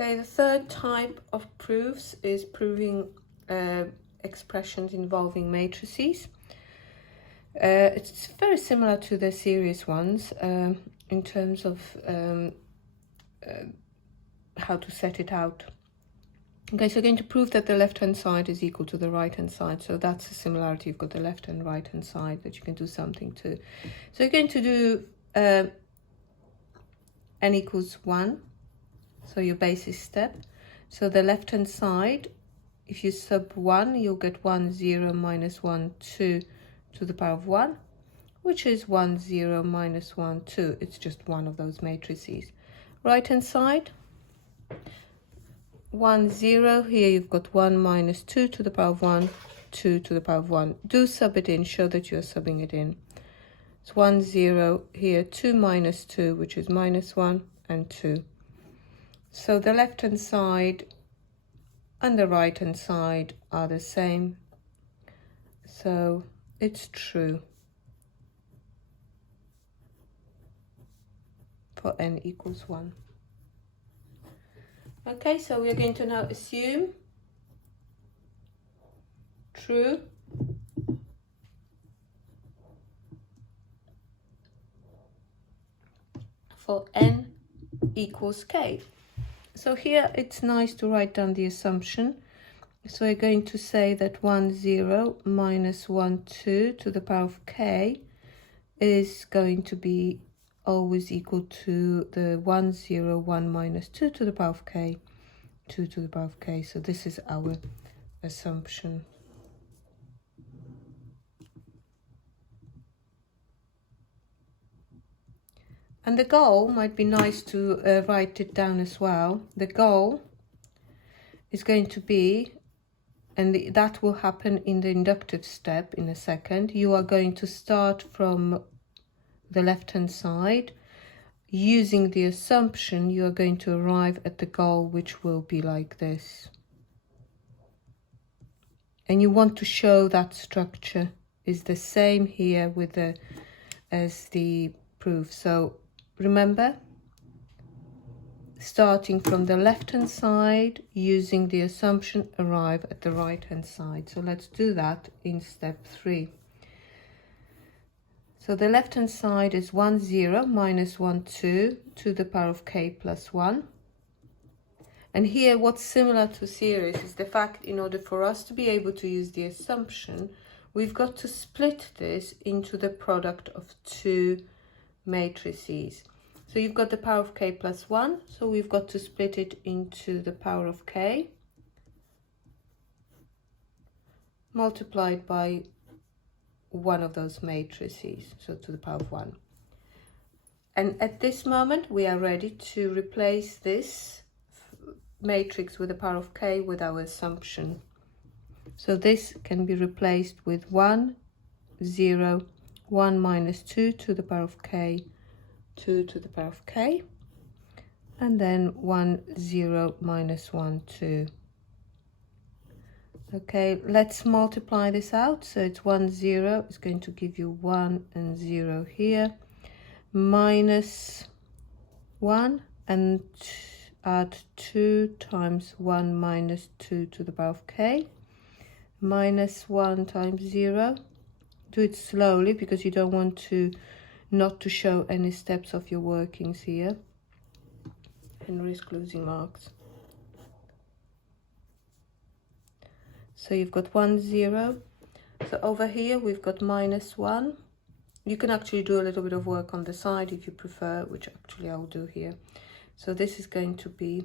Okay, the third type of proofs is proving expressions involving matrices. It's very similar to the series ones in terms of how to set it out. Okay, so we're going to prove that the left-hand side is equal to the right-hand side. So that's a similarity. You've got the left and right-hand side that you can do something to. So you're going to do n equals 1. So your basis step. So the left-hand side, if you sub 1, you'll get 1, 0, minus 1, 2 to the power of 1, which is 1, 0, minus 1, 2. It's just one of those matrices. Right-hand side, 1, 0. Here you've got 1 minus 2 to the power of 1, 2 to the power of 1. Do sub it in, show that you're subbing it in. It's 1, 0. Here 2 minus 2, which is minus 1, and 2. So the left-hand side and the right-hand side are the same. So it's true for n equals 1. Okay, so we're going to now assume true for n equals k. So here it's nice to write down the assumption. So we're going to say that 1, 0 minus 1, 2 to the power of k is going to be always equal to the 1, 0, 1 minus 2 to the power of k, 2 to the power of k. So this is our assumption. And the goal might be nice to write it down as well. The goal is going to be, and that will happen in the inductive step in a second. You are going to start from the left-hand side. Using the assumption, you are going to arrive at the goal, which will be like this. And you want to show that structure is the same here with the as the proof. So remember, starting from the left-hand side, using the assumption, arrive at the right-hand side. So let's do that in step 3. So the left-hand side is 1, 0 minus 1, 2 to the power of k plus 1. And here what's similar to series is the fact, in order for us to be able to use the assumption, we've got to split this into the product of two matrices. So you've got the power of k plus 1, so we've got to split it into the power of k multiplied by one of those matrices, so to the power of 1. And at this moment we are ready to replace this matrix with the power of k with our assumption. So this can be replaced with 1, 0, 1 minus 2 to the power of k, 2 to the power of k, and then 1, 0 minus 1, 2. Okay, let's multiply this out. So it's 1, 0 is going to give you 1 and 0 here, minus 1, and add 2 times 1 minus 2 to the power of k, minus 1 times 0. Do it slowly because you don't want to not to show any steps of your workings here and risk losing marks. So you've got 1, 0. So over here we've got minus 1. You can actually do a little bit of work on the side if you prefer, which actually I'll do here. So this is going to be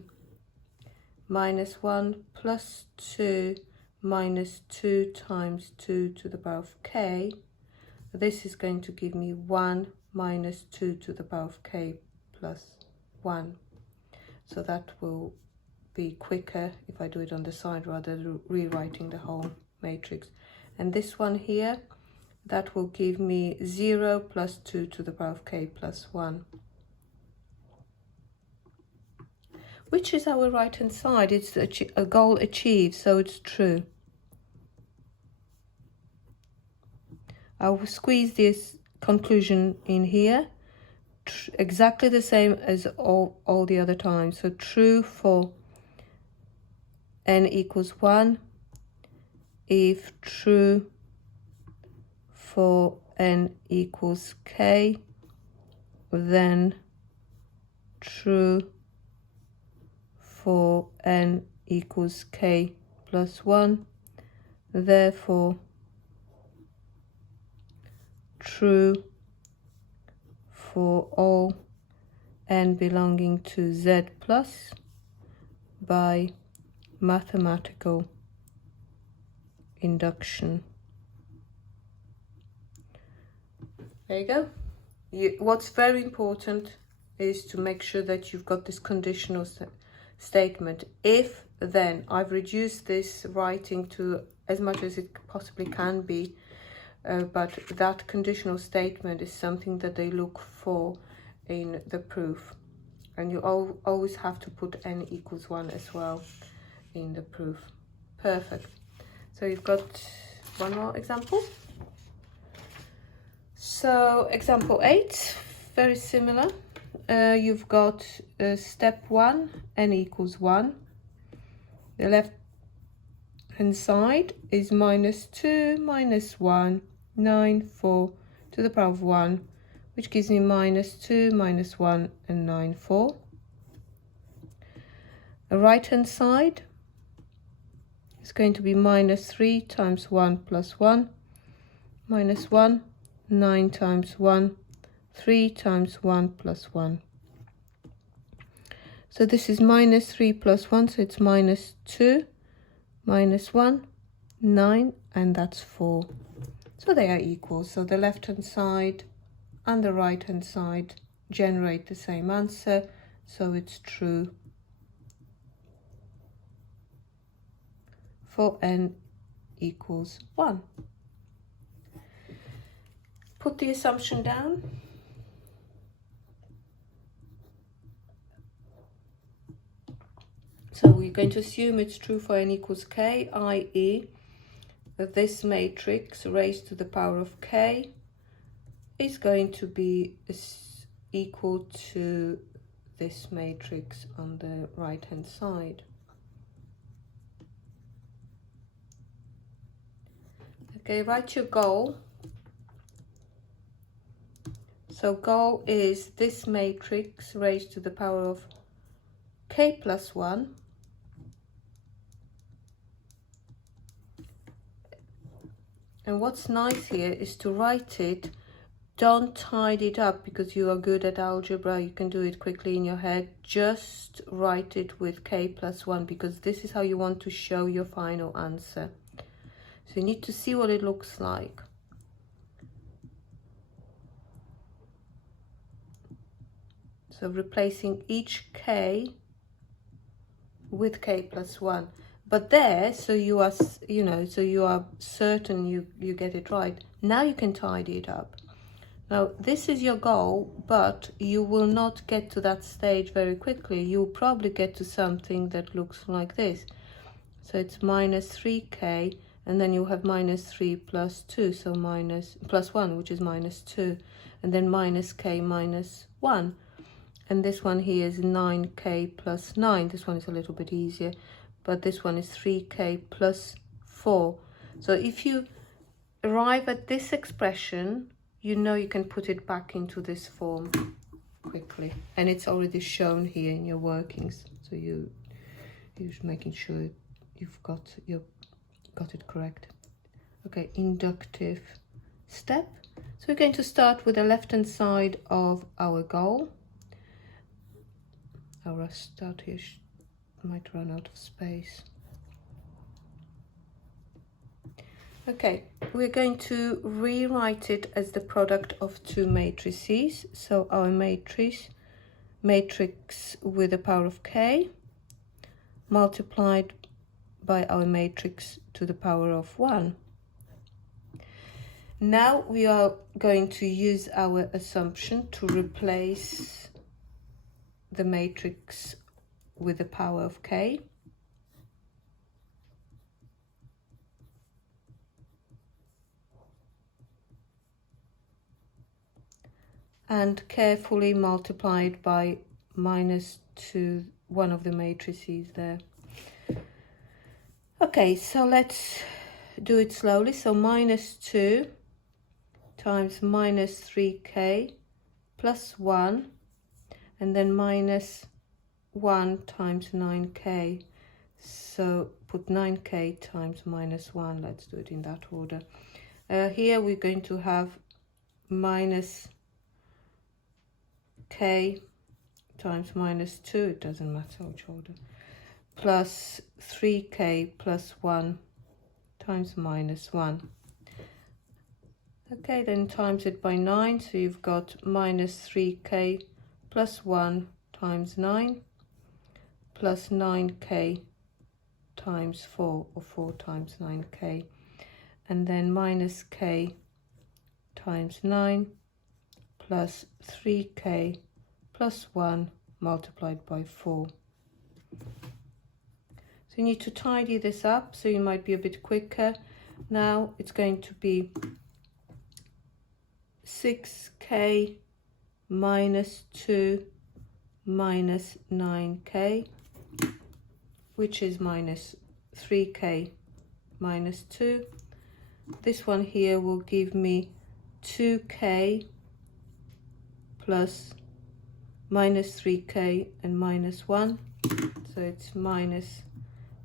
minus 1 plus 2 minus 2 times 2 to the power of k. This is going to give me 1 minus 2 to the power of k plus 1. So that will be quicker if I do it on the side rather than rewriting the whole matrix. And this one here, that will give me 0 plus 2 to the power of k plus 1. Which is our right hand side. It's a goal achieved, so it's true. I will squeeze this conclusion in here, exactly the same as all the other times. So true for n equals 1, if true for n equals k, then true for n equals k plus 1, therefore true for all n belonging to z plus by mathematical induction. There you go. What's very important is to make sure that you've got this conditional statement. If then, I've reduced this writing to as much as it possibly can be, but that conditional statement is something that they look for in the proof, and you always have to put n equals 1 as well in the proof. Perfect. So you've got one more example. So example 8, very similar. You've got step 1, n equals 1. The left hand side is -2 minus 1, 9, 4 to the power of 1, which gives me -2 minus 1 and 9, 4. The right hand side is going to be -3 times 1 plus 1, minus 1, 9 times 1, 3 times 1 plus 1. So this is -3 plus 1, so it's -2, minus 1, 9, and that's 4. So they are equal. So the left hand side and the right hand side generate the same answer, so it's true for n equals 1. Put the assumption down. So we're going to assume it's true for n equals k, i.e. that this matrix raised to the power of k is going to be equal to this matrix on the right hand side. Okay, write your goal. So goal is this matrix raised to the power of k plus 1 and what's nice here is to write it. Don't tidy it up because you are good at algebra, you can do it quickly in your head. Just write it with k plus 1 because this is how you want to show your final answer. So you need to see what it looks like. So replacing each k with k plus 1. But there, so you are, so you are certain you get it right. Now you can tidy it up. Now this is your goal, but you will not get to that stage very quickly. You'll probably get to something that looks like this. So it's -3k, and then you have -3 plus 2, so plus 1, which is -2, and then -k minus 1. And this one here is 9k plus 9. This one is a little bit easier, but this one is 3k plus 4. So if you arrive at this expression, you know you can put it back into this form quickly. And it's already shown here in your workings. So you're just making sure you've got it correct. Okay, inductive step. So we're going to start with the left-hand side of our goal. Our start here might run out of space. Okay, we're going to rewrite it as the product of two matrices. So our matrix with the power of k multiplied by our matrix to the power of 1. Now we are going to use our assumption to replace the matrix with the power of k. And carefully multiplied by -1 of the matrices there. Okay, so let's do it slowly. So minus 2 times minus 3k plus 1, and then minus 1 times 9k. So put 9k times minus 1. Let's do it in that order. Here we're going to have minus k times minus 2, it doesn't matter which order, plus 3k plus 1 times minus 1. Okay, then times it by 9, so you've got minus 3k plus 1 times 9 plus 9k times 4, or 4 times 9k, and then minus k times 9 plus 3k plus 1 multiplied by 4. So you need to tidy this up, so you might be a bit quicker. Now it's going to be 6k minus 2 minus 9k, which is minus 3k minus 2. This one here will give me 2k plus minus 3k and minus 1. So it's minus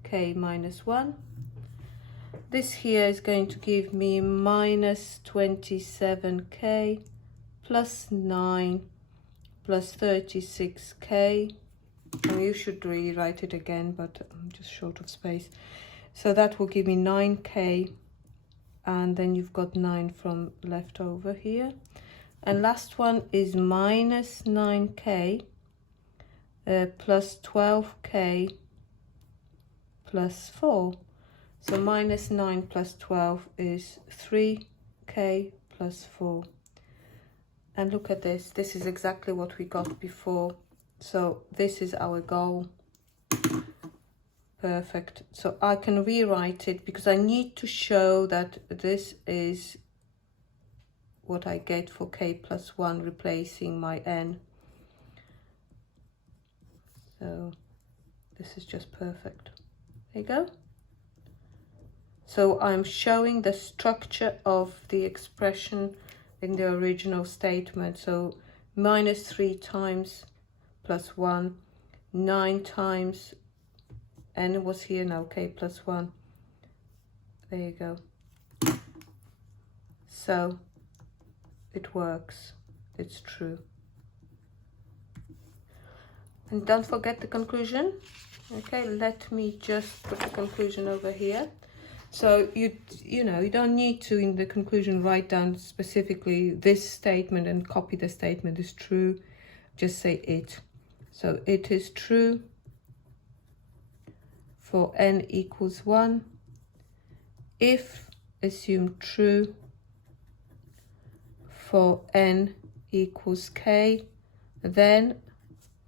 k minus 1. This here is going to give me minus 27k plus 9 plus 36k. And you should really write it again, but I'm just short of space. So that will give me 9k, and then you've got 9 from left over here. And last one is minus 9k plus 12k plus 4. So minus 9 plus 12 is 3k plus 4. And look at this. This is exactly what we got before. So this is our goal. Perfect. So I can rewrite it because I need to show that this is what I get for k plus 1 replacing my n. So this is just perfect. There you go. So I'm showing the structure of the expression in the original statement. So minus 3 times plus 1, 9 times, and it was here now, k plus 1. There you go. So it works, it's true. And don't forget the conclusion. Okay, let me just put the conclusion over here. So you know, you don't need to in the conclusion write down specifically this statement and copy the statement is true. Just say it. So it is true for n equals 1 if assume true for n equals k, then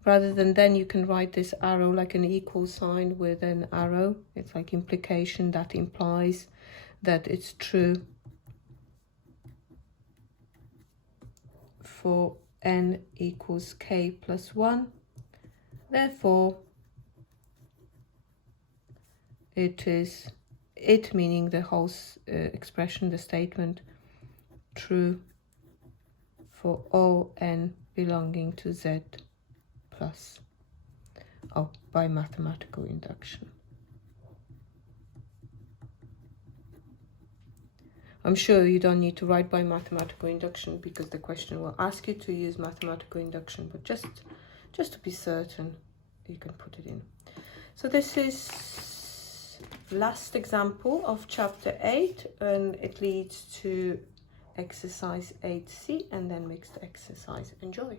rather than then you can write this arrow like an equal sign with an arrow. It's like implication that implies that it's true for n equals k plus 1. Therefore, it is, it meaning the whole expression, the statement, true for all n belonging to z plus, by mathematical induction. I'm sure you don't need to write by mathematical induction because the question will ask you to use mathematical induction, but just to be certain, you can put it in. So this is last example of chapter 8, and it leads to exercise 8c and then mixed exercise. Enjoy.